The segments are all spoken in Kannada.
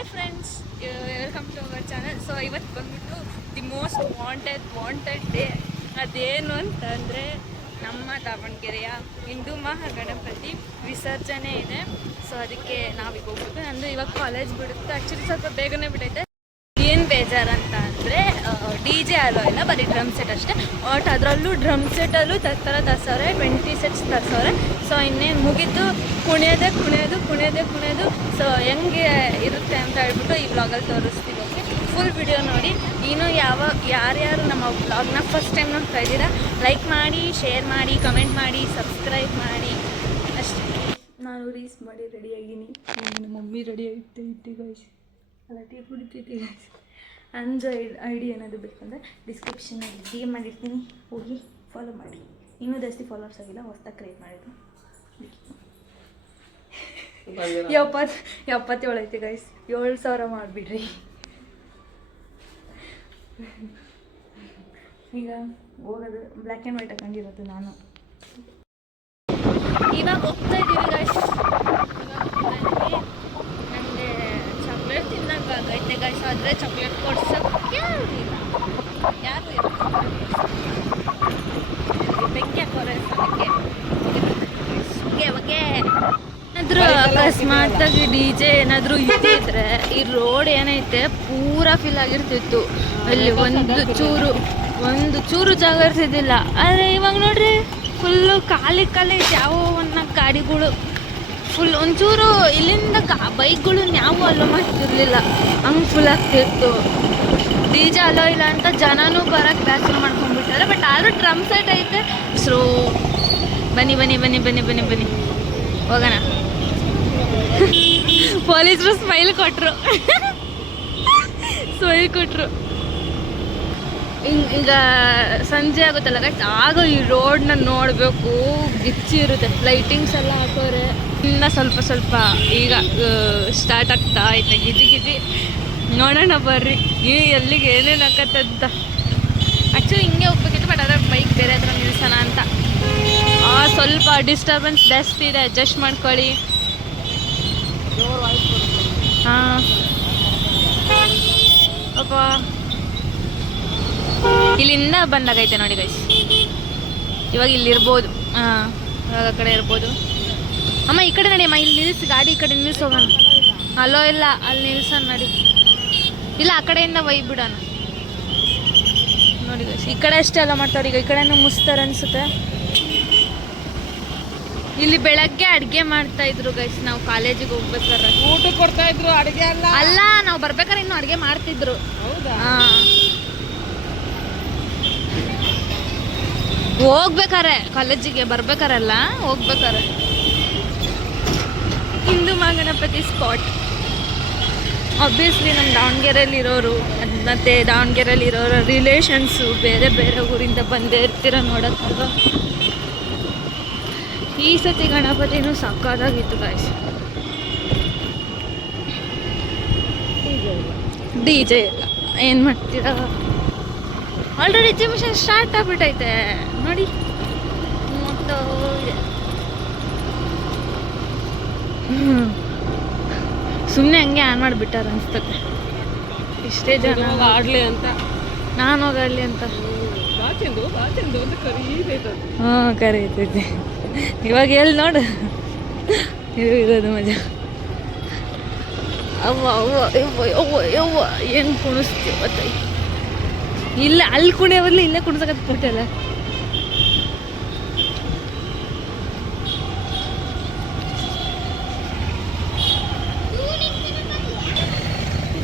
Hi friends welcome to our channel so ಇವತ್ತು ಬಂದ್ಬಿಟ್ಟು the most wanted wanted day ಅದೇನು ಅಂತಂದರೆ ನಮ್ಮ ದಾವಣಗೆರೆಯ ಹಿಂದೂ ಮಹಾಗಣಪತಿ ವಿಸರ್ಜನೆ ಇದೆ. ಸೊ ಅದಕ್ಕೆ ನಾವೀಗ ಹೋಗ್ಬಿಟ್ಟು ನಂದು ಇವಾಗ ಕಾಲೇಜ್ ಬಿಡುತ್ತೆ. ಆ್ಯಕ್ಚುಲಿ ಸ್ವಲ್ಪ ಬೇಗನೆ ಬಿಡೈತೆ. ಏನು ಬೇಜಾರು ಅಂತ ಅಂದರೆ ಡಿ ಜೆ ಅಲ್ಲೋ ಇಲ್ಲ ಬರೀ ಡ್ರಮ್ ಸೆಟ್ ಅಷ್ಟೇ. ಬಟ್ ಅದರಲ್ಲೂ ಡ್ರಮ್ ಸೆಟಲ್ಲೂ ತರ್ತಾರೆ ತರ್ಸವ್ರೆ ಟ್ವೆಂಟಿ ಸೆಟ್ಸ್ ತರ್ಸವ್ರೆ ಸೊ ಇನ್ನೇನು ಮುಗೀತು? ಕುಣಿಯೋದೆ ಕುಣಿಯೋದು ಕುಣಿಯೋದೆ ಕುಣಿಯೋದು. ಸೊ ಹೆಂಗೆ ಇರುತ್ತೆ ಅಂತ ಹೇಳ್ಬಿಟ್ಟು ಈ ವ್ಲಾಗಲ್ಲಿ ತೋರಿಸ್ತೀವಿ ಓಕೆ ಫುಲ್ ವಿಡಿಯೋ ನೋಡಿ. ನೀನು ಯಾವ, ಯಾರ್ಯಾರು ನಮ್ಮ ವ್ಲಾಗ್ನ ಫಸ್ಟ್ ಟೈಮ್ ನೋಡ್ತಾ ಇದ್ದೀರಾ ಲೈಕ್ ಮಾಡಿ ಶೇರ್ ಮಾಡಿ ಕಮೆಂಟ್ ಮಾಡಿ ಸಬ್ಸ್ಕ್ರೈಬ್ ಮಾಡಿ. ಅಷ್ಟೇ. ನಾನು ರೀಸ್ ಮಾಡಿ ರೆಡಿಯಾಗಿನಿ ನಮ್ಮ ಮಮ್ಮಿ ರೆಡಿ ಆಗಿತ್ತು ಇಟ್ಟು ಗೈಸ್ ಅಲ್ಲ ಟೀ ಕುಡಿತಿದ್ದೀವಿ ಅಂಜ ಐ ಡಿ ಏನಾದರೂ ಬೇಕಂದರೆ ಡಿಸ್ಕ್ರಿಪ್ಷನಲ್ಲಿ ಡಿ ಮಾಡಿರ್ತೀನಿ ಹೋಗಿ ಫಾಲೋ ಮಾಡಿ. ಇನ್ನೂ ಜಾಸ್ತಿ ಫಾಲೋವರ್ಸ್ ಆಗಿಲ್ಲ, ಹೊಸ್ದಾಗಿ ಕ್ರಿಯೇಟ್ ಮಾಡಿದ್ದು. ಎಪ್ಪತ್ತು ಎಪ್ಪತ್ತೇಳು ಐತೆ ಗೈಸ್ ಏಳು ಸಾವಿರ ಮಾಡಿಬಿಡ್ರಿ. ಈಗ ಹೋಗೋದು ಬ್ಲ್ಯಾಕ್ ಆ್ಯಂಡ್ ವೈಟ್ ಹಾಕೊಂಡಿರೋದು ನಾನು. ಇವಾಗ ಹೋಗ್ತಾ ಇದ್ದೀವಿ ಗೈಸ್ ನನಗೆ ಚಾಕ್ಲೇಟ್ ತಿನ್ನಂಗೆ ಆಗೈತೆ ಗೈಸ್ ಆದರೆ ಚಾಕ್ಲೇಟ್ ಕೊಡ್ಸೋಕ್ಕೆ ಯಾರು ಇಲ್ಲ ಯಾರು ಇಲ್ಲ ಬೆಂಕಿ ಹಾಕೋರೆ ಅದಕ್ಕೆ ಬಗ್ಗೆ ಏನಾದರೂ ಅಕಸ್ಮಾತಾಗಿ ಡಿ ಜೆ ಏನಾದರೂ ಇದ್ದಿದ್ರೆ ಈ ರೋಡ್ ಏನೈತೆ ಪೂರ ಫಿಲ್ ಆಗಿರ್ತಿತ್ತು. ಅಲ್ಲಿ ಒಂದು ಚೂರು ಒಂದು ಚೂರು ಜಾಗ ಇರ್ತಿದ್ದಿಲ್ಲ. ಆದರೆ ಇವಾಗ ನೋಡ್ರಿ ಫುಲ್ಲು ಖಾಲಿ ಖಾಲಿ ಯಾವ ಒಂದು ಗಾಡಿಗಳು. ಫುಲ್ ಒಂಚೂರು ಇಲ್ಲಿಂದ ಕಾ, ಬೈಕ್ಗಳು ಯಾವ ಅಲೋ ಮಾಡ್ತಿರ್ಲಿಲ್ಲ. ಹಂಗೆ ಫುಲ್ ಆಗ್ತಿತ್ತು. ಡಿ ಜೆ ಅಲೋ ಇಲ್ಲ ಅಂತ ಜನನೂ ಬರೋಕ್ಕೆ ಬೇಸರ ಮಾಡ್ಕೊಂಡ್ಬಿಟ್ಟಾರೆ. ಬಟ್ ಆದರೂ ಡ್ರಮ್ ಸೆಟ್ ಐತೆ. ಸ್ರೋ ಬನ್ನಿ ಬನ್ನಿ ಬನ್ನಿ ಬನ್ನಿ ಬನ್ನಿ ಬನ್ನಿ. ಹೋಗೋಣ. ಪೊಲೀಸರು ಸ್ಮೈಲ್ ಕೊಟ್ಟರು ಸ್ಮೈಲ್ ಕೊಟ್ಟರು ಹಿಂಗೆ ಈಗ ಸಂಜೆ ಆಗುತ್ತಲ್ಲ ಗೈಸ್ ಆಗ ಈ ರೋಡ್ನ ನೋಡಬೇಕು. ಗಿಚ್ಚಿ ಇರುತ್ತೆ. ಲೈಟಿಂಗ್ಸ್ ಎಲ್ಲ ಹಾಕೋರೆ. ಇನ್ನ ಸ್ವಲ್ಪ ಸ್ವಲ್ಪ ಈಗ ಸ್ಟಾರ್ಟ್ ಆಗ್ತಾ ಐತೆ. ಗಿಜಿ ಗಿಜಿ. ನೋಡೋಣ ಬರ್ರಿ. ಈ ಎಲ್ಲಿಗೆ ಏನೇನು ಆಕತ್ತಂತ ಆ್ಯಕ್ಚುಲಿ ಹಿಂಗೆ ಹೋಗ್ಬೇಕಿತ್ತು ಬಟ್ ಅದ್ರ ಬೈಕ್ ಬೇರೆ ಹತ್ರ ನಿಲ್ಸೋಣ ಅಂತ. ಸ್ವಲ್ಪ ಡಿಸ್ಟರ್ಬೆನ್ಸ್ ಜಾಸ್ತಿ ಇದೆ. ಅಡ್ಜಸ್ಟ್ ಮಾಡ್ಕೊಳ್ಳಿ. ಅಪ್ಪ ಇಲ್ಲಿಂದ ಬಂದಾಗೈತೆ ನೋಡಿ ಗೈಸ್ ಇವಾಗ ಇಲ್ಲಿರ್ಬೋದು ಹಾಂ ಇವಾಗ ಆ ಕಡೆ ಇರ್ಬೋದು. ಅಮ್ಮ, ಈ ಕಡೆ ನಡಿ ಅಮ್ಮ. ಇಲ್ಲಿ ನಿಲ್ಲಿಸಿ ಗಾಡಿ ಈ ಕಡೆ ನಿಲ್ಲಿಸಿ ಹೋಗೋಣ. ಅಲ್ಲೋ ಇಲ್ಲ, ಅಲ್ಲಿ ನಿಲ್ಸೋಣ ನಡಿ. ಇಲ್ಲ, ಆ ಕಡೆಯಿಂದ ಒಯ್ ಬಿಡೋಣ. ನೋಡಿ ಗೈಸ್ ಈ ಕಡೆ ಅಷ್ಟೇ ಅಲ್ಲ ಈಗ ಈ ಕಡೆನೂ ಮುಸ್ತಾರೆ ಅನ್ಸುತ್ತೆ. ಇಲ್ಲಿ ಬೆಳಗ್ಗೆ ಅಡ್ಗೆ ಮಾಡ್ತಾ ಇದ್ರು ಗೈಸ್ ನಾವು ಕಾಲೇಜಿಗೆ ಹೋಗ್ಬೇಕಾದ್ರೆ ಊಟ ಕೊಡ್ತಾ ಇದ್ರು ಅಡ್ಗೆ ಅಲ್ಲ? ಅಲ್ಲ ನಾವು ಬರ್ಬೇಕಾದ್ರೆ ಇನ್ನು ಅಡ್ಗೆ ಮಾಡ್ತಿದ್ರು. ಹೋಗ್ಬೇಕಾರೆ ಕಾಲೇಜಿಗೆ ಬರ್ಬೇಕಾರಲ್ಲ ಹೋಗ್ಬೇಕಾರೆ. ಹಿಂದೂ ಮಹಾಗಣಪತಿ ಸ್ಪಾಟ್ ಆಬ್ವಿಯಸ್ಲಿ ನಮ್ಮ ದಾವಣಗೆರೆಯಲ್ಲಿರೋರು ಇರೋರು ದಾವಣಗೆರೆಯಲ್ಲಿರೋರ ಮತ್ತೆ ದಾವಣಗೆರೆಯಲ್ಲಿ ಇರೋರ ರಿಲೇಷನ್ಸು ಬೇರೆ ಬೇರೆ ಊರಿಂದ ಬಂದೇ ಇರ್ತೀರ ನೋಡೋಕ್ಕಲ್ವ ಈ ಸತಿ ಗಣಪತಿನೂ ಸಕ್ಕದಾಗಿತ್ತು ಗಾಯ್ಸ್ ಡಿ ಜೆ ಇಲ್ಲ ಏನು ಮಾಡ್ತೀರಾ? ಆಲ್ರೆಡಿ ಎಕ್ಸಿಬಿಷನ್ ಸ್ಟಾರ್ಟ್ ಆಗ್ಬಿಟ್ಟೈತೆ. ನೋಡಿ. ಮತ್ತು ಸುಮ್ಮನೆ ಹಂಗೆ ಆನ್ ಮಾಡಿಬಿಟ್ಟಾರ ಅನ್ಸ್ತತೆ. ಇಷ್ಟೇ ಜನ. ಆಡಲಿ ಅಂತ. ನಾನು ಹೋಗಲಿ ಅಂತ. ಹಾಂ ಕರೀತೈತೆ. ಇವಾಗ ಎಲ್ಲಿ ನೋಡು. ಇದು ಇರೋದು ಮಜಾ. ಅವ್ವ ಅವ್ವ ಯವ್ವ ಯವ್ವ ಯವ್ವ ಏನು ಕುಣಿಸ್ತೀವಿ ಇಲ್ಲ, ಅಲ್ಲಿ ಕುಣಿಯೋ ಇಲ್ಲೇ ಕುಣಿಸಕತ್ ಕೊಟ್ಟಲ್ಲ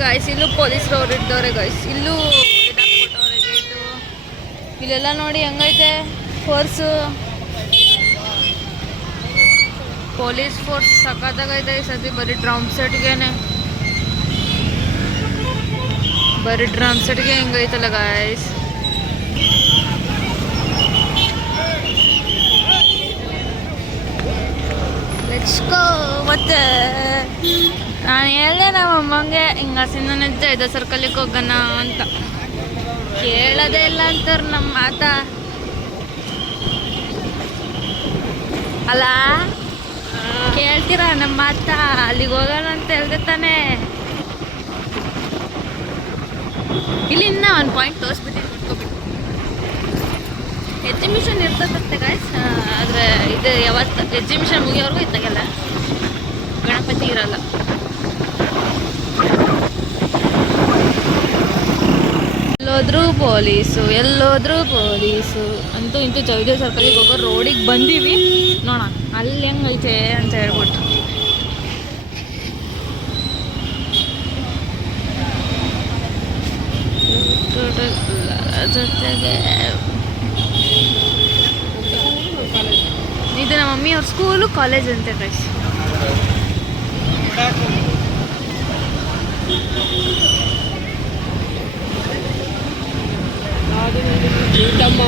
ಗಾಯ್ಸ್ ಇಲ್ಲೂ ಪೊಲೀಸರು ಅವ್ರು ಇದ್ದವ್ರೆ ಗಾಯ್ಸ್ ಇಲ್ಲೂ ಇಲ್ಲೆಲ್ಲ ನೋಡಿ ಹೆಂಗೈತೆ ಫೋರ್ಸು ಪೊಲೀಸ್ ಫೋರ್ಸ್ ಸಖತ್ತಾಗೈತೆ ಈ ಸತಿ ಬರೀ ಡ್ರಮ್ ಸೆಟ್ಗೆನೆ. ಬರೀ ಡ್ರಮ್ ಸೆಟ್ಗೆ ಹಿಂಗೈತಲ್ಲ ಗಾಯ್ಸ್ ಮತ್ತೆ ನಾನು ಹೇಳ್ದೆ ನಮ್ಮ ಅಮ್ಮಂಗೆ, ಹಿಂಗೆ ಹಸಿನಜ್ಜ ಇದೆ ಸರ್ಕಲಿಗೆ ಹೋಗೋಣ ಅಂತ. ಕೇಳೋದೇ ಇಲ್ಲ ಅಂತಾರೆ ನಮ್ಮ ಮಾತಾ ಅಲ್ಲ ಕೇಳ್ತೀರಾ? ನಮ್ಮ ಅತ್ತ ಅಲ್ಲಿಗೆ ಹೋಗೋಣ ಅಂತ ಹೇಳ್ದೆ ತಾನೇ. ಇಲ್ಲಿಂದ ಒಂದು ಪಾಯಿಂಟ್ ತೋರಿಸ್ಬಿಟ್ಟು ನೋಡ್ಕೊಬಿಟ್ಟು. ಎಕ್ಸಿಬಿಷನ್ ಇರ್ತದಂತೆ ಗಾಯ್ಸ್ ಆದರೆ ಇದು ಯಾವತ್ತು ಎಕ್ಸಿಬಿಷನ್ ಮುಗಿಯೋವರೆಗೂ ಇದ್ದಾಗೆಲ್ಲ. ಗಣಪತಿ ಇರಲ್ಲ. ಎಲ್ಲೋದ್ರು ಪೊಲೀಸು ಎಲ್ಲೋದ್ರು ಪೊಲೀಸು. ಅಂತೂ ಇಂತೂ ಚೌಧರಿ ಸರ್ಕಲಿಗೆ ಹೋಗೋ ರೋಡಿಗೆ ಬಂದೀವಿ. ನೋಡೋಣ. ಅಲ್ಲಿ ಹೆಂಗ್ ಐತೆ ಅಂತ ಹೇಳ್ಬಿಟ್ಟು ಜೊತೆಗೆ ಇದು ನಮ್ಮ ಮಮ್ಮಿ ಅವ್ರ ಸ್ಕೂಲು ಕಾಲೇಜ್ ಅಂತ ಗೈಸ್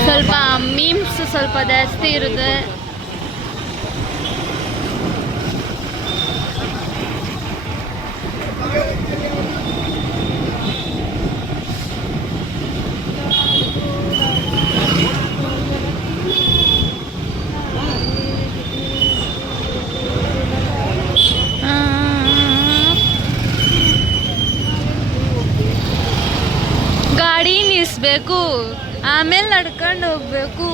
ಸ್ವಲ್ಪ ಮೀಮ್ಸ್ ಸ್ವಲ್ಪ ಜಾಸ್ತಿ ಇರುತ್ತೆ ಆ, ಗಾಡಿ ನಿಲ್ಲಿಸ್ಬೇಕು ಆಮೇಲೆ ನಡ್ಕೊಂಡು ಹೋಗ್ಬೇಕು.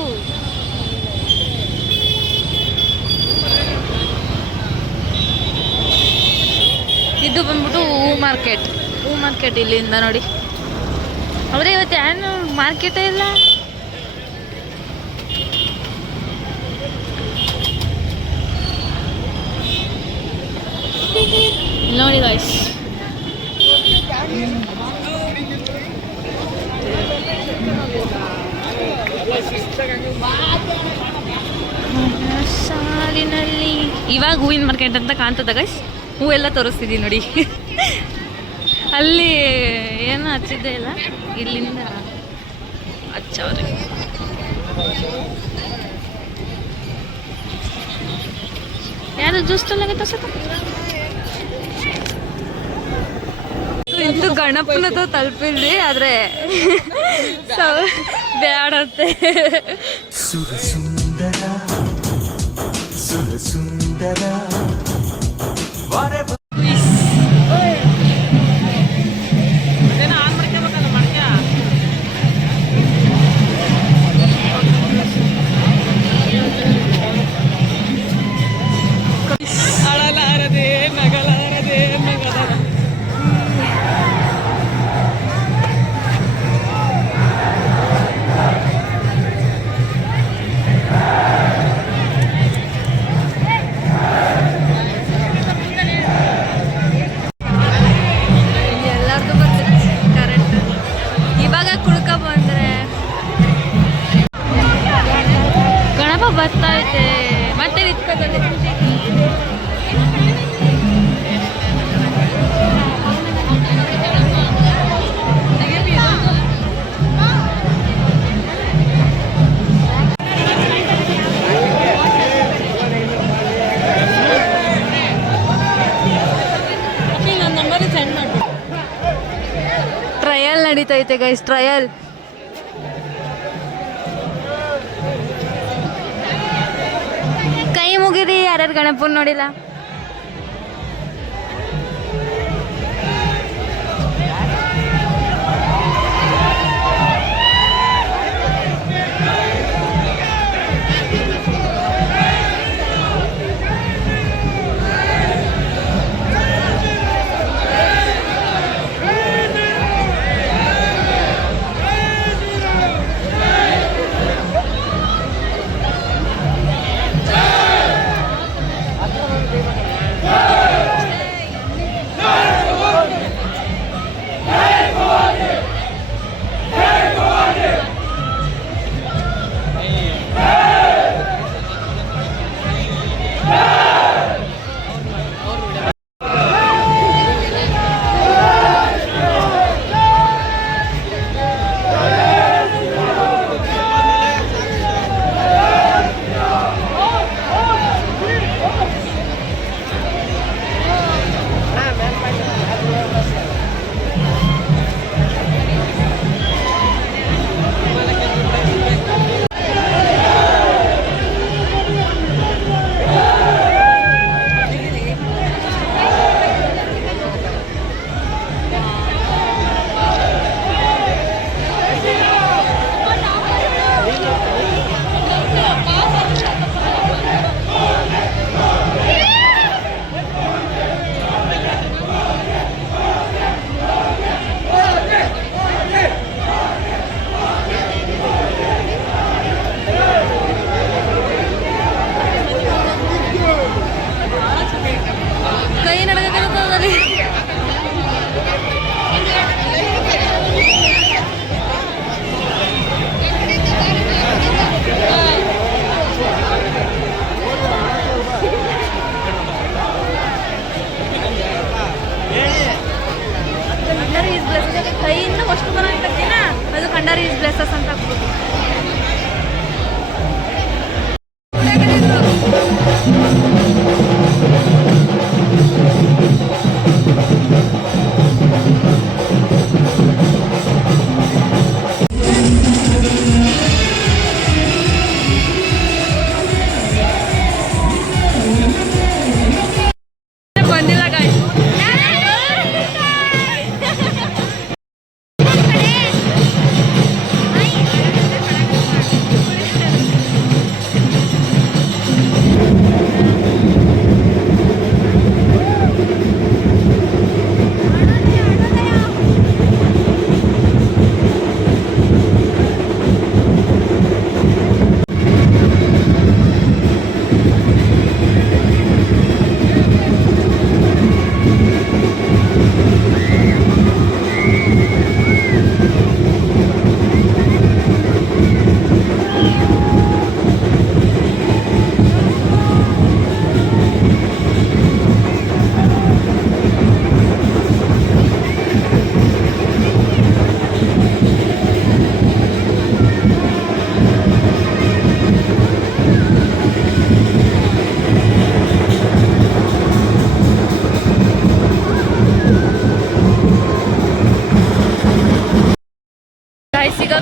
ಇದು ಬಂದ್ಬಿಟ್ಟು ಹೂ ಮಾರ್ಕೆಟ್. ಹೂ ಮಾರ್ಕೆಟ್ ಇಲ್ಲಿಂದ ನೋಡಿ. ಅವ್ರೆ ಇವತ್ತು ಏನು ಮಾರ್ಕೆಟೇ ಇಲ್ಲ? ನೋಡಿ ಗಾಯ್ಸ್ ಸಾಲಿನಲ್ಲಿ ಇವಾಗ ಹೂವಿನ ಮಾರ್ಕೆಟ್ ಅಂತ ಕಾಣ್ತದ ಗೈಸ್ ಹೂವೆಲ್ಲ ತೋರಿಸ್ತಿದ್ದೀನಿ ನೋಡಿ. ಅಲ್ಲಿ ಏನು ಹಚ್ಚಿದ್ದೆ ಇಲ್ಲ? ಇಲ್ಲಿಂದ ಹಚ್ಚವ್ರೆ. ಯಾರು ಜ್ಯೂಸ್ ಚೆನ್ನಾಗೈತೆ ಸತ ಇಂತು ಗಣಪನದು ತಲುಪಿಲ್ರಿ ಆದ್ರೆ ಬ್ಯಾಡತ್ತೆ ಸುರ ಸುಂದರ ನಡೀತೈತೆ ಗೈಸ್ ಟ್ರಯಲ್ ಕೈ ಮುಗಿರಿ ಯಾರ್ಯಾರು ಗಣಪನ್ ನೋಡಿಲ್ಲ?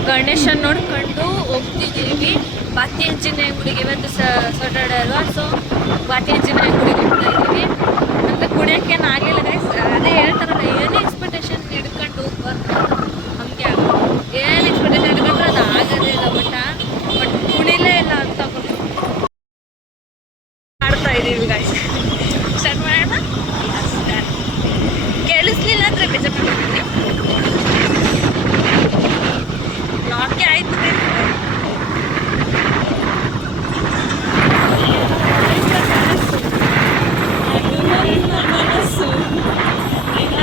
ಗಣೇಶನ್ ನೋಡ್ಕೊಂಡು ಹೋಗ್ತಿದ್ದೀವಿ. ಬಾತಿ ಆಂಜನೇಯ ಗುಡಿಗೆ ಇವತ್ತು ಸಾಟರ್ಡೆ ಅಲ್ವಾ ಸೊ ಬಾತಿ ಆಂಜನೇಯ ಗುಡಿಗೆ ಹೋಗ್ತಾ ಇದ್ದೀವಿ. ಅಂದ್ರೆ ಕುಡಿಯೋಕೆ ಆಗಲಿಲ್ಲ ಗೈಸ್ ಅದೇ ಹೇಳ್ತಾರಲ್ಲ, ಏನು ಎಕ್ಸ್ಪೆಕ್ಟೇಷನ್ ಹಿಡ್ಕೊಂಡು ಹಂಗೆ ಏನು ಎಕ್ಸ್ಪೆಕ್ಟೇಷನ್ ಹಿಡ್ಕೊಂಡ್ರೆ ಅದು ಆಗೋದೇ ಬಟ್ ಬಟ್ ಕುಡಿಲೇ ಇಲ್ಲ ಅಂತ ಮಾಡ್ತಾ ಇದ್ದೀವಿ ಗೈಸ್ ಸ್ಟಾರ್ಟ್ ಮಾಡೋಣ ಕೇಳಿಸ್ಲಿಲ್ಲ ಅಂದರೆ ಬೇಜಾರು ಲಾಕೆ ಆಯ್ತು ಮನಸ್ಸು ನಿನ್ನ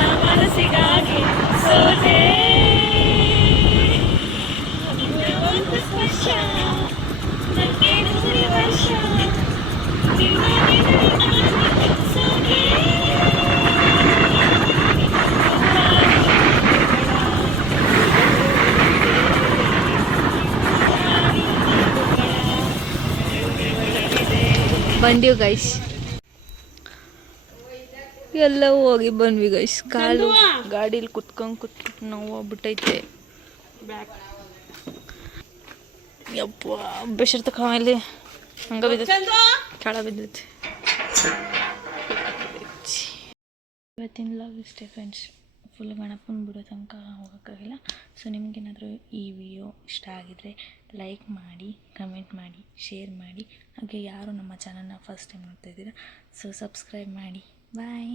ಬಂದೀವಿ ಗೈಸ್ ಎಲ್ಲ ಹೋಗಿ ಬಂದ್ವಿ ಗೈಸ್ ಕಾಲು ಗಾಡೀಲಿ ಕುತ್ಕೊಂಡು ಕುತ್ಕೊಂಡು ನೋವು ಹೋಗ್ಬಿಟ್ಟೈತೆ ಯಪ್ಪ ಬೆಶರ್ ತಕೊಂಬಲ್ಲಿ ಹಂಗ ಬಿದ್ದೈತೆ. ಕೆಳ ಬಿದ್ದೈತೆ. ಇವತ್ತಿನ ಲಾಗ್ ಇಷ್ಟೇ ಫ್ರೆಂಡ್ಸ್ ಫುಲ್ ಗಣಪನ ಬಿಡೋ ತನಕ ಹೋಗೋಕ್ಕಾಗಿಲ್ಲ. ಸೊ ನಿಮಗೇನಾದರೂ ಈ ವಿಡಿಯೋ ಇಷ್ಟ ಆಗಿದರೆ ಲೈಕ್ ಮಾಡಿ ಕಮೆಂಟ್ ಮಾಡಿ ಶೇರ್ ಮಾಡಿ. ಹಾಗೆ ಯಾರು ನಮ್ಮ ಚಾನಲ್ನ ಫಸ್ಟ್ ಟೈಮ್ ನೋಡ್ತಾ ಇದ್ದೀರಾ ಸೊ ಸಬ್ಸ್ಕ್ರೈಬ್ ಮಾಡಿ. ಬಾಯ್